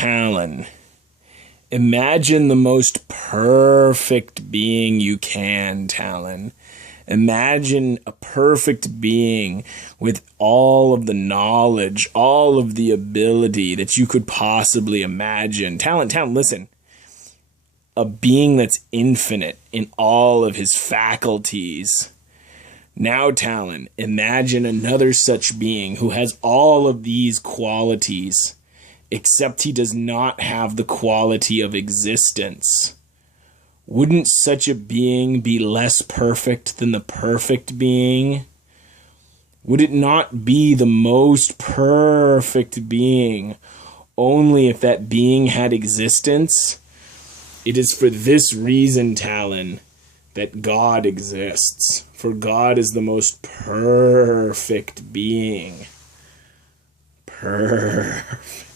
Talon, imagine the most perfect being you can, Talon. Imagine a perfect being with all of the knowledge, all of the ability that you could possibly imagine. Talon, listen. A being that's infinite in all of his faculties. Now, Talon, imagine another such being who has all of these qualities, except he does not have the quality of existence. Wouldn't such a being be less perfect than the perfect being? Would it not be the most perfect being only if that being had existence? It is for this reason, Talon, that God exists. For God is the most perfect being. Perfect.